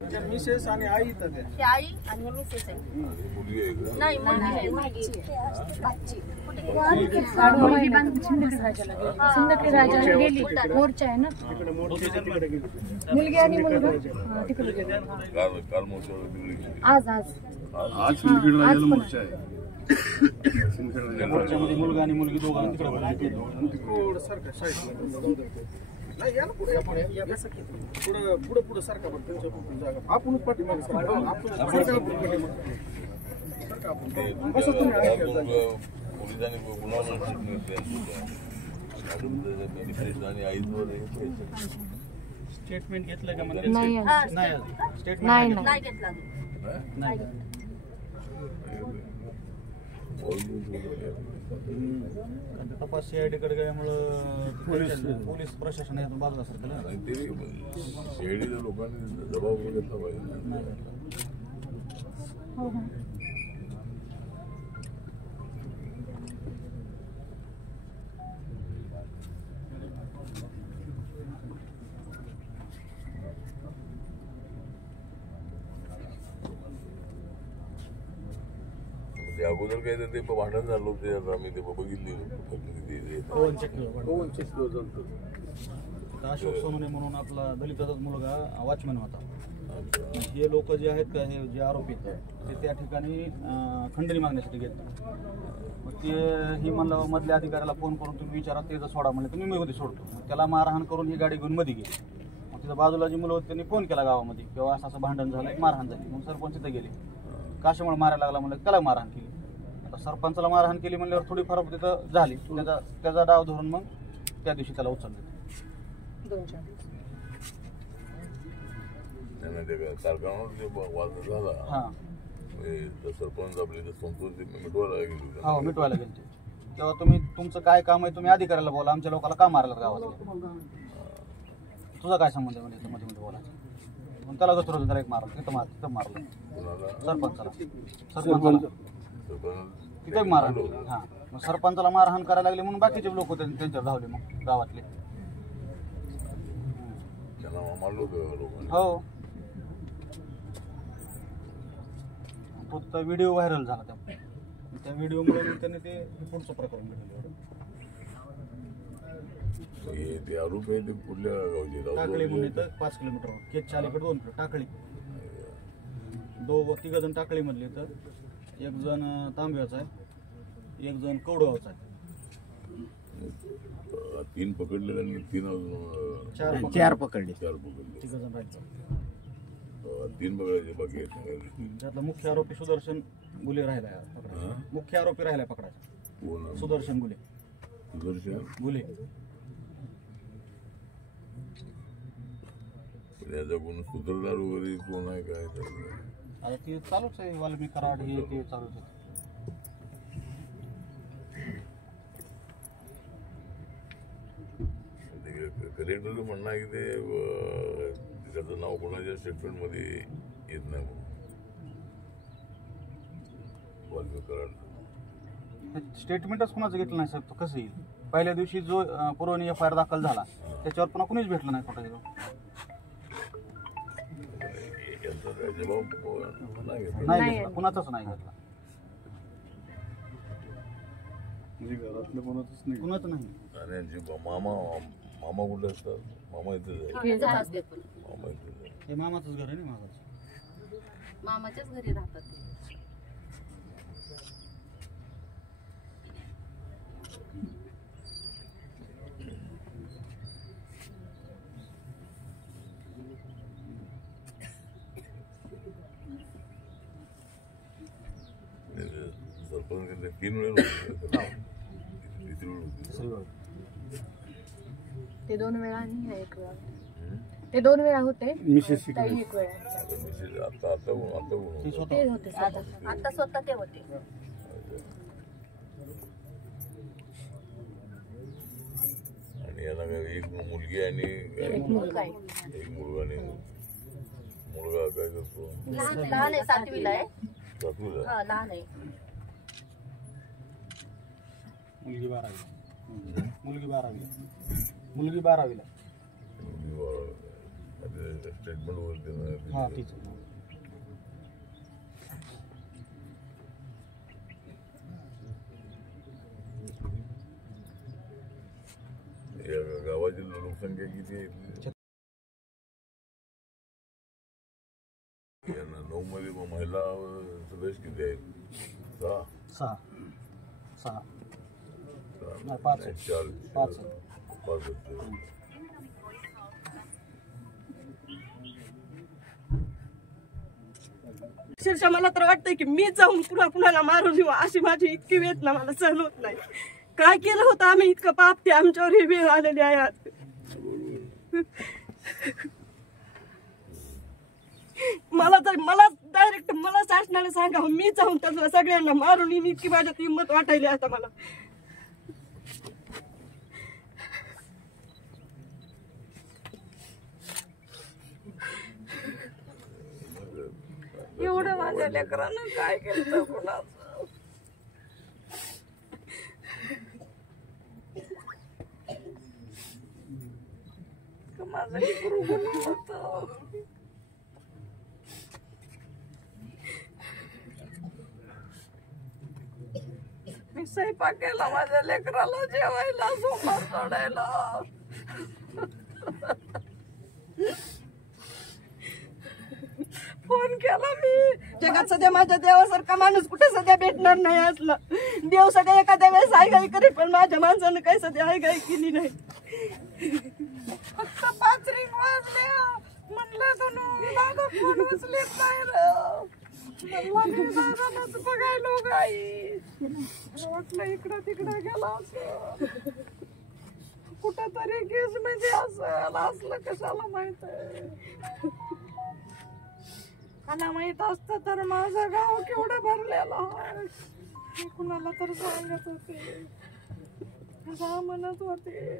Mrs आणि आई तर ते आई आणि मिसेस आहे. नाही मुलगी सिंदखेड राजाला गेली मोर्चा आहे ना मुलगी आणि मुलगा तिकडे गेले आज आज आज सिंदखेड राजाला मोर्चा आहे. मोर्चामध्ये मुलगा आणि मुलगी दोघांना तिकडे सारखं नाही या ना पुढे पुढे पुढे सारखा पण त्यांच्या जागा आपणच पाठीमागे पोलिसांनी गुन्हा स्टेटमेंट घेतलं का म्हणजे नाही स्टेटमेंट नाही घेतला. नाही तपास सीआयडी कडे गेल्यामुळं पोलीस प्रशासन यातून बाजूला सरकलं. शेडीच्या लोकांनी जबाब घेतला पाहिजे. अगोदर काय तर ते भांडण झालं होतं आम्ही ते बघितली अशोक सोनवणे म्हणून आपला दलिताचा मुलगा वॉचमॅन होता. हे लोक जे आहेत का हे जे आरोपी आहेत ते त्या ठिकाणी खंडणी मागण्यासाठी गेले. मग ते ही म्हणलं मधल्या अधिकाऱ्याला फोन करून तुम्ही विचारा त्याचं सोडा म्हणलं तुम्ही मी मध्ये सोडतो. मग त्याला मारहाण करून ही गाडी घेऊन मध्ये गेली. मग तिथं बाजूला जी मुलं होती त्यांनी फोन केला गावामध्ये किंवा असं असं भांडण झालं मारहाण झाली. मग सरपंच तिथं गेले. कशामुळे मारायला लागला म्हणलं त्याला मारहाण केली. आता सरपंचाला मारहाण केली म्हणल्यावर थोडीफार तिथं झाली. त्याचा डाव धरून मग त्या दिवशी त्याला उचललं. सरपंच आपले मिटवायला गेले. हो मिटवायला गेले. तेव्हा तुम्ही तुमचं काय काम आहे तुम्ही अधिकाऱ्याला बोला. आमच्या लोकांना का मारायला गावात तुझा काय संबंध आहे म्हणजे मध्ये मध्ये बोलायचं. मग त्याला गचुरलं त्याला एक मारलं तिथं मारलं सरपंचाला तिथे मारहाण. हा मग सरपंचाला मारहाण करायला लागले म्हणून बाकीचे लोक त्यांच्यावर धावले मग गावातले. हो तो व्हिडिओ व्हायरल झाला त्या व्हिडिओमुळे त्यांनी ते पुढचं प्रकरण घडलं. ते आरोप आहे ते कुठल्या गावचे टाकळी म्हणून इथं 5 किलोमीटर केजच्या अलीकडे 2 किलो टाकळी. तिघ जण टाकळी मधले तर एक जण तांब्याचा आहे एक जण कवडगावचा आहे. 3 पकडले आणि 4 पकडले. 4 पकडले. तिघ जण राहिले. 3 पकडायचे बाकी आहेत. त्यातला मुख्य आरोपी सुदर्शन गुले राहिला. मुख्य आरोपी राहिला पकडायचा सुदर्शन गुले. गुले याचा कोण सूत्रधार वगैरे कोण आहे काय आता ते चालूच आहे. वाल्मिक कराड हे ते चालूच आहे. कलेक्टरचं म्हणणं आहे की ते त्याचं नाव कोणाच्या स्टेटमेंट मध्ये येत नाही म्हणून. वाल्मिक कराड स्टेटमेंटच कोणाचं घेतलं नाही साहेब. तो कसं येईल. पहिल्या दिवशी जो पुरवणी FIR दाखल झाला त्याच्यावर पुन्हा कुणीच भेटलं नाही कुठे. नाही घेतला कुणाचाच नाही घेतला. म्हणजे घरातलं कोणाच नाही. आणि मामा कुठे असतात. मामा इथेच आहे. मामा इथेच आहे. हे मामाचंच घर आहे ना. मामाच्याच घरी राहतात ते. सरपंच 3 वेळा ते 2 वेळा आणि 1 वेळा. ते 2 वेळा होते मिसेस 1 वेळा. आता होते आता स्वतः ते होते. आणि याला एक मुलगी आणि एक मुलगा आहे. एक मुलगा आणि मुलगा काय करतो. लहान आहे 7वीला आहे. 7वीला लहान आहे. मुलगी 12वीला. मुलगी 12वीला. स्टेटमेंट वरती हां तीच आहे. या गावाची लोकसंख्या किती आहे? 9 मध्ये महिला सदस्य किती आहेत? 6 नाही 5 आहे. 4 अक्षरशः मला तर वाटतंय की मी जाऊन पुन्हा कुणाला मारून येऊ अशी माझी इतकी वेदना मला सहन होत नाही. काय केलं होतं आम्ही इतकं पाप ते आमच्यावर हे वेळ आलेले आहे आज. मला डायरेक्ट मला शासनाने सांगावं मी जाऊन त्याला सगळ्यांना मारून येईन इतकी माझ्यात हिंमत वाटायली आता मला. एवढं माझ्या लेकरानं काय केलं कुणाचं. माझं लेकरू कुणी होतं. मी स्वयंपाक केला माझ्या लेकराला जेवायला सोमवार सोडायला. फोन केला मी. जगात सध्या माझ्या देवासारखा माणूस कुठे सध्या भेटणार नाही असला. देव सध्या एखाद्या वेळेस आयगाई करेल पण माझ्या माणसानं काही सध्या आयगाई केली नाही. फक्त 5 रिंग वाजल्या म्हणलं दादा फोन उचलेत नाही दादाच बघायलो गाई. वाटलं इकडं तिकडं गेला असं कुठं तरी केस म्हणजे असलं कशाला माहित आहे. मला माहित असतं तर माझं गाव केवढं भरलेलं आहे. कुणाला तर सांगत होते जा म्हणत होते.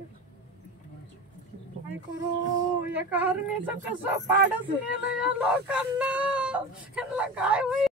काय करू एका आर्मीचं कसं पाडच नेलं या लोकांना. त्यांना काय होईल.